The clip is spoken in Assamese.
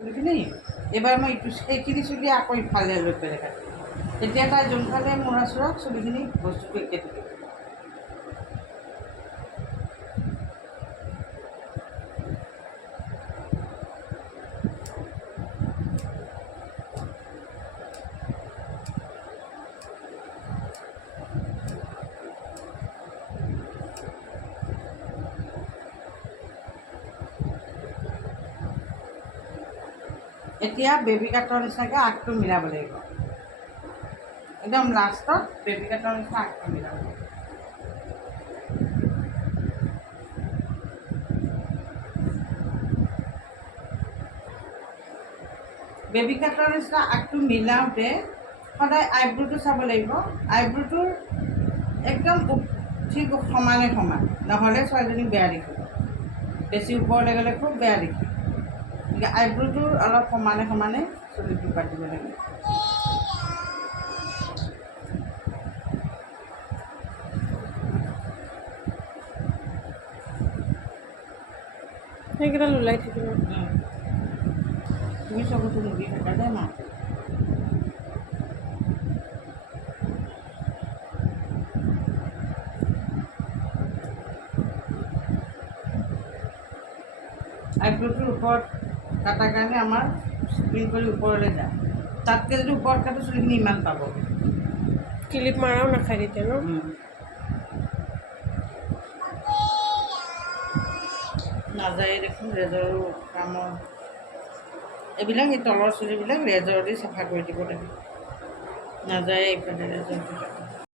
চুলিখিনি এইবাৰ মই এইখিনি চুলি আকৌ ইফালে লৈ পেলাই কাটিম। তেতিয়া তাই যোনফালে মূৰা চোৰক চুলিখিনি বস্তুটো একে থাকিব। এতিয়া বেবী কাটৰ নিচিনাকৈ আগটো মিলাব লাগিব। একদম লাষ্টত বেবী কাটৰ নিচিনা আগটো মিলাব লাগিব। বেবী কাটৰ নিচিনা আগটো মিলাওঁতে সদায় আইব্ৰুটো চাব লাগিব। আইব্ৰুটোৰ একদম ঠিক সমানে সমান, নহ'লে ছোৱালীজনীক বেয়া দেখিব। বেছি ওপৰলৈ গ'লে খুব বেয়া দেখিব। গতিকে আইব্ৰুটোৰ অলপ সমানে সমানে চুলিটো কাটিব লাগিব। সেইকেইডাল ওলাই থাকিব। তুমি চকুটো মুদি থাকা যে মা। আইব্ৰুটোৰ ওপৰত কটাৰ কাৰণে আমাৰ স্প্ৰিং কৰি ওপৰলৈ যায়। তাতকৈ যদি ওপৰত কাটো চুলিখিনি ইমান পাব। ক্লিপ মাৰাও নাখায় তেতিয়া ন? নাযায়ে দেখোন ৰেজৰো কামৰ। এইবিলাক এই তলৰ চুলিবিলাক ৰেজৰ দি চাফা কৰি দিব লাগে। নাযায়ে এইফালে ৰেজৰ দি।